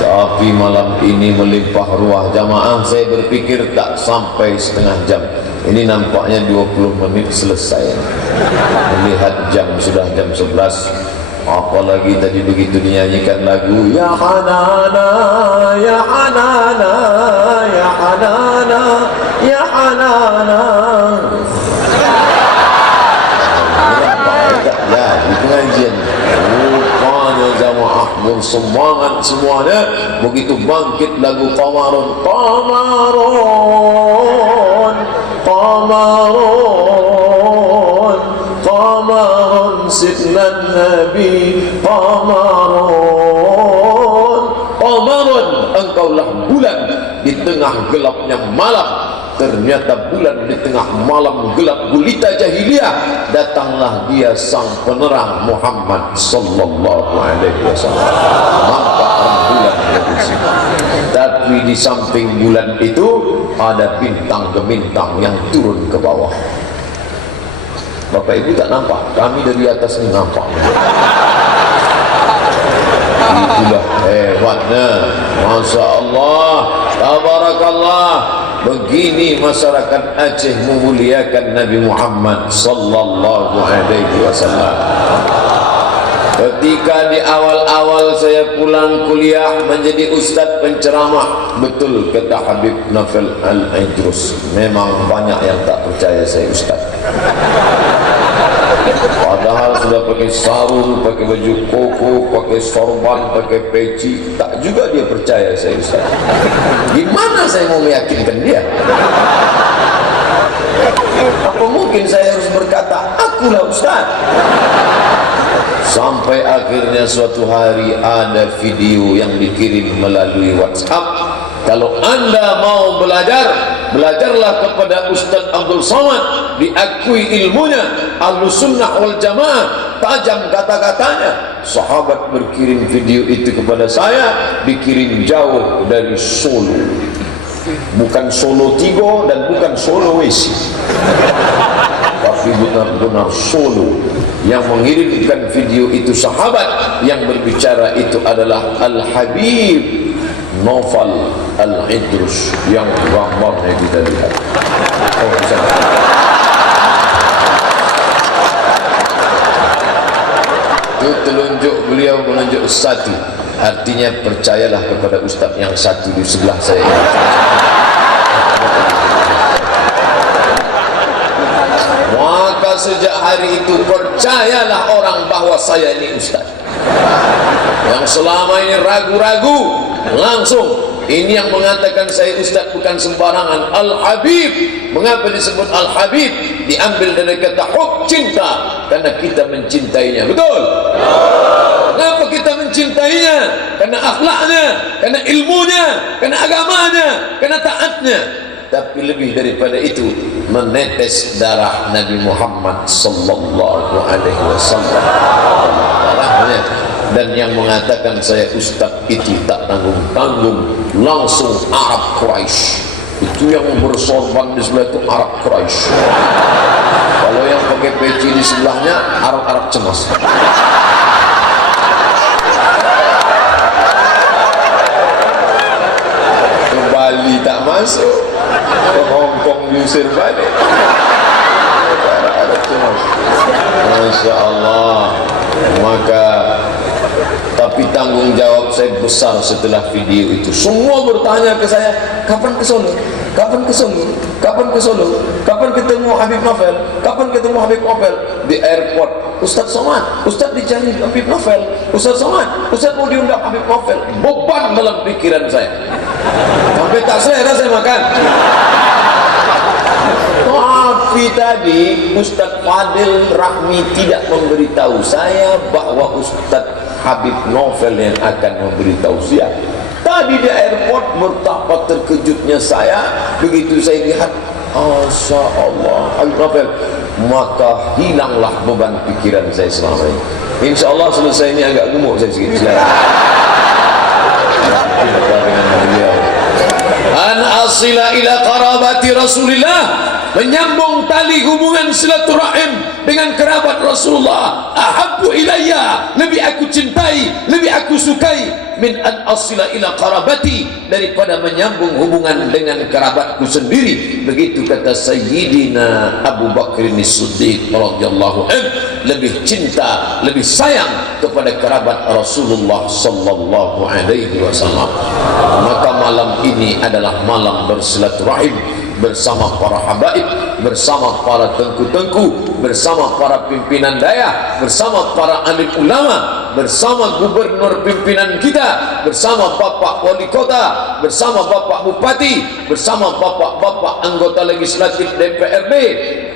Tapi malam ini melimpah ruah jamaah, saya berpikir tak sampai setengah jam. Ini nampaknya 20 menit selesai. Melihat jam sudah jam 11. Apalagi tadi begitu dinyanyikan lagu Ya Hanana, Ya Hanana, Ya Hanana, Ya Hanana. Ya, di pengajian rupanya jamaah bersemangat semuanya. Begitu bangkit lagu Qamarun, Qamarun, Qamarun, Qamarun Sidna Nabi, Qamarun, Qamarun, engkaulah bulan di tengah gelapnya malam. Ternyata bulan di tengah malam gelap gulita jahiliyah, datanglah dia sang penerang Muhammad sallallahu alaihi wasallam. Nampak bulan di sini. Tapi di samping bulan itu ada bintang gemintang yang turun ke bawah. Bapak Ibu tak nampak? Kami dari atas ini nampak. Itulah hebatnya. Masya Allah, tabarakallah. Begini masyarakat Aceh memuliakan Nabi Muhammad sallallahu alaihi wasallam. Ketika di awal-awal saya pulang kuliah menjadi ustaz penceramah, betul kata Habib Naufal Al-Idrus, memang banyak yang tak percaya saya ustaz. Padahal sudah pakai sarung, pakai baju koko, pakai sorban, pakai peci, tak juga dia percaya saya ustaz. Gimana saya mau meyakinkan dia? Apa mungkin saya harus berkata akulah ustaz? Sampai akhirnya suatu hari ada video yang dikirim melalui WhatsApp. Kalau anda mau belajar, belajarlah kepada Ustaz Abdul Somad, diakui ilmunya, Ahlus Sunnah wal Jamaah, tajam kata-katanya. Sahabat berkirim video itu kepada saya, dikirim jauh dari Solo, bukan Solo Tigo dan bukan Solo Wesi, tapi benar-benar Solo. Yang mengirimkan video itu sahabat, yang berbicara itu adalah Al-Habib Naufal Al-Idrus yang gambarnya kita lihat. Oh, itu telunjuk beliau menunjuk satu, artinya percayalah kepada ustaz yang satu di sebelah saya. Maka sejak hari itu percayalah orang bahwa saya ini ustaz. Yang selama ini ragu-ragu, langsung ini yang mengatakan saya ustaz bukan sembarangan. Al-Habib. Mengapa disebut Al-Habib? Diambil dari kata hub, cinta, karena kita mencintainya. Betul? Kenapa kita mencintainya? Karena akhlaknya, karena ilmunya, karena agamanya, karena taatnya. Tapi lebih daripada itu, menetes darah Nabi Muhammad sallallahu alaihi wasallam. Darahnya. Dan yang mengatakan saya ustaz itu tak tanggung-tanggung, langsung Arab Quraisy. Itu yang bersorban di sebelah itu Arab Quraisy. Kalau yang pakai peci di sebelahnya Arab-Arab cemas. Ke Bali tak masuk, ke Hongkong diusir balik. Arab cemas. Masya Allah. Maka tapi tanggung jawab saya besar setelah video itu. Semua bertanya ke saya, kapan ke Solo? Kapan ke Solo? Kapan ke Solo? Kapan ketemu Habib Naufal? Kapan ketemu Habib Naufal? Di airport, Ustaz Somad, Ustaz dicari Habib Naufal, Ustaz Somad, Ustaz mau diundang Habib Naufal. Beban dalam pikiran saya, sampai tak selera saya makan. Tapi tadi Ustaz Fadil Rahmi tidak memberitahu saya bahwa Ustaz Habib Naufal yang akan memberitahu saya. Tadi di airport betapa terkejutnya saya begitu saya lihat, Masya Allah, Habib Naufal. Maka hilanglah beban pikiran saya selama ini. Insya Allah selesai ini agak gemuk saya sikit. An asila ila qarabati Rasulillah menyambung tali hubungan silaturahim dengan kerabat Rasulullah ahabbu ilayya, lebih aku cintai, lebih aku sukai min an asila ila qarabati, daripada menyambung hubungan dengan kerabatku sendiri. Begitu kata Sayyidina Abu Bakr As-Siddiq radhiyallahu anhu, lebih cinta, lebih sayang kepada kerabat Rasulullah sallallahu alaihi wasallam. Maka malam ini adalah malam bersilaturahim bersama para habaib, bersama para tengku-tengku, bersama para pimpinan daya, bersama para alim ulama, bersama gubernur pimpinan kita, bersama bapak wali kota, bersama bapak bupati, bersama bapak-bapak anggota legislatif DPRD.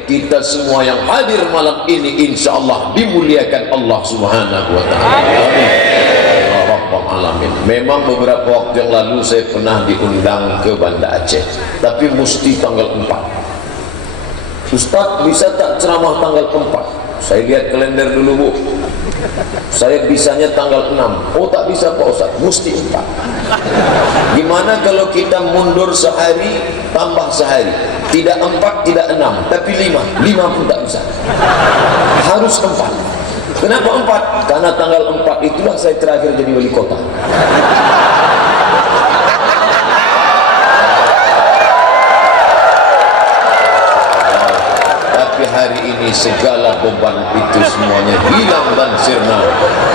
Kita semua yang hadir malam ini insyaallah dimuliakan Allah Subhanahu wa taala. Amin. Alamin. Memang beberapa waktu yang lalu saya pernah diundang ke Banda Aceh, tapi mesti tanggal 4. Ustaz, bisa tak ceramah tanggal 4? Saya lihat kalender dulu, Bu. Saya bisanya tanggal 6. Oh, tak bisa Pak Ustaz, mesti 4. Gimana kalau kita mundur sehari tambah sehari? Tidak 4, tidak 6, tapi 5. 5 pun tak bisa. Harus 4. Kenapa 4? Karena tanggal 4 itulah saya terakhir jadi wali kota. Tapi hari ini segala beban itu semuanya hilang dan sirna.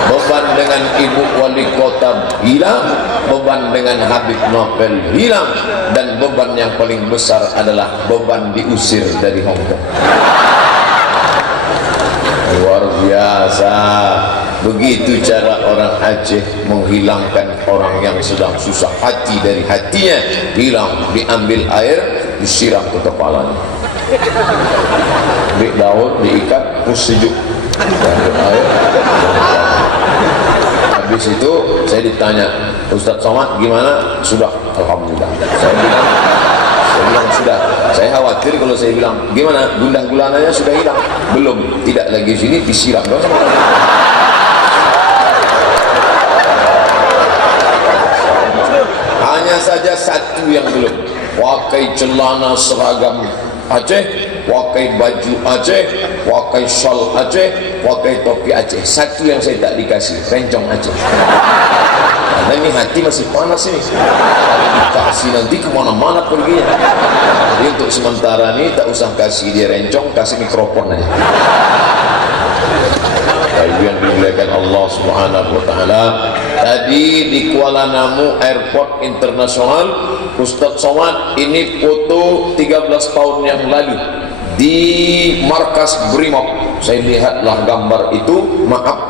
Beban dengan ibu wali kota hilang, beban dengan Habib Novel hilang, dan beban yang paling besar adalah beban diusir dari Hongkong. Luar biasa. Begitu cara orang Aceh menghilangkan orang yang sedang susah hati dari hatinya. Hilang, diambil air, disiram ke kepalanya, di daun, diikat, terus sejuk, diambil air. Habis itu saya ditanya, Ustaz Somad gimana? Sudah, alhamdulillah. Saya bilang sudah. Saya khawatir kalau saya bilang gimana, gundah gulananya sudah hilang, belum, tidak lagi sini, disiram dong sama orang. Hanya saja satu yang belum, pakai celana seragam Aceh, pakai baju Aceh, pakai shawl Aceh, pakai topi Aceh. Satu yang saya tak dikasih, rencong Aceh. Karena ini hati masih panas ini, dikasih nanti kemana-mana perginya. Jadi untuk sementara ini tak usah kasih dia rencong, kasih mikrofon aja. Yang dimuliakan Allah Subhanahu wa taala, tadi di Kuala Namu Airport Internasional, Ustaz Somad ini foto 13 tahun yang lalu di markas Brimob. Saya lihatlah gambar itu, maaf,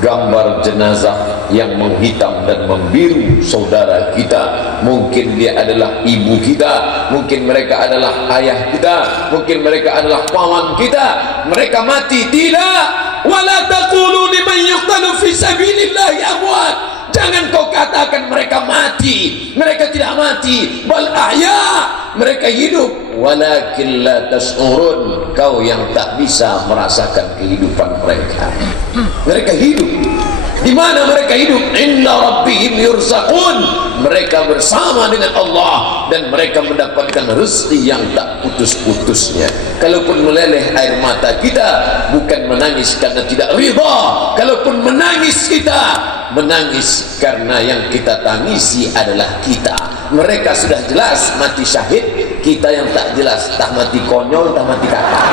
gambar jenazah yang menghitam dan membiru saudara kita. Mungkin dia adalah ibu kita, mungkin mereka adalah ayah kita, mungkin mereka adalah paman kita. Mereka mati, tidak. Wala taqulu liman yuqtalu fi sabilillahi amwat. Jangan kau katakan mereka mati. Mereka tidak mati, bal ahya, mereka hidup. Walakin la tash'urun, kau yang tak bisa merasakan kehidupan mereka. Mereka hidup. Di mana mereka hidup? Inna rabbihim yurzaqun. Mereka bersama dengan Allah dan mereka mendapatkan rezeki yang tak putus-putusnya. Kalaupun meleleh air mata kita, bukan menangis karena tidak ridha. Kalaupun menangis kita, menangis karena yang kita tangisi adalah kita. Mereka sudah jelas mati syahid, kita yang tak jelas, tak mati konyol, tak mati kakak.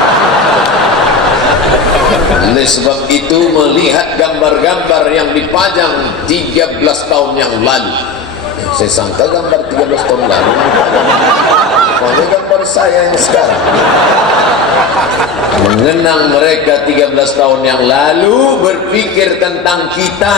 Oleh sebab itu, melihat gambar-gambar yang dipajang 13 tahun yang lalu, saya sangka gambar 13 tahun lalu, mana gambar saya yang sekarang. Mengenang mereka 13 tahun yang lalu, berpikir tentang kita.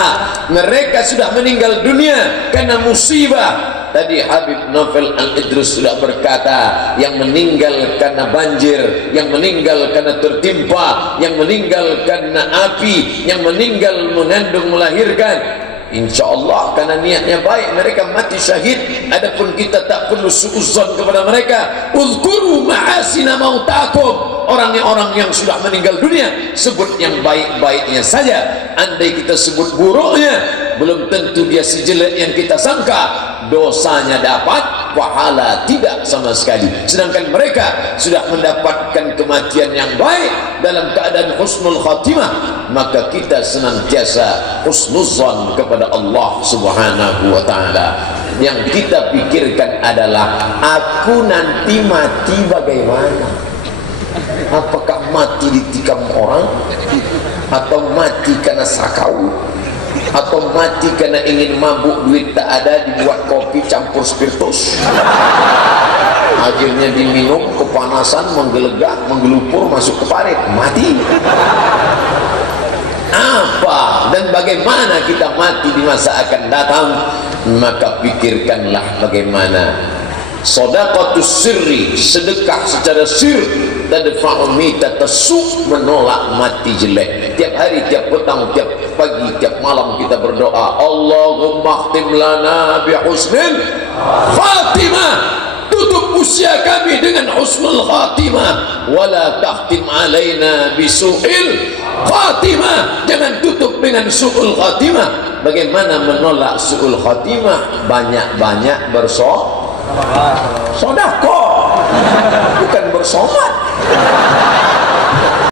Mereka sudah meninggal dunia karena musibah. Tadi Habib Novel Al-Idrus sudah berkata, yang meninggal karena banjir, yang meninggal karena tertimpa, yang meninggal karena api, yang meninggal mengandung melahirkan, insya Allah karena niatnya baik, mereka mati syahid. Adapun kita tak perlu suuzon kepada mereka. Uzkuru ma'asina mautakum. Orang yang sudah meninggal dunia, sebut yang baik-baiknya saja. Andai kita sebut buruknya, belum tentu dia sejelek yang kita sangka. Dosanya dapat, pahala tidak sama sekali. Sedangkan mereka sudah mendapatkan kematian yang baik dalam keadaan husnul khatimah, maka kita senantiasa husnuzan kepada Allah Subhanahu wa taala. Yang kita pikirkan adalah, aku nanti mati bagaimana? Apakah mati ditikam orang, atau mati karena sakau, atau mati karena ingin mabuk, duit tak ada, dibuat kopi campur spiritus, akhirnya diminum, kepanasan, menggelegak, menggelupur, masuk ke parit, mati. Apa dan bagaimana kita mati di masa akan datang? Maka pikirkanlah bagaimana sedaqatus sirri, sedekah secara sir, tadfa'u mitata su', menolak mati jelek. Tiap hari, tiap petang, tiap pagi, tiap malam kita berdoa, Allahumma khtim lana bi husnil khatimah, tutup usia kami dengan husnul khatimah, wala takhtim alaina bisu'il khatimah, jangan tutup dengan su'ul khatimah. Bagaimana menolak su'ul khatimah? Banyak-banyak bersedekah, bukan bersolat.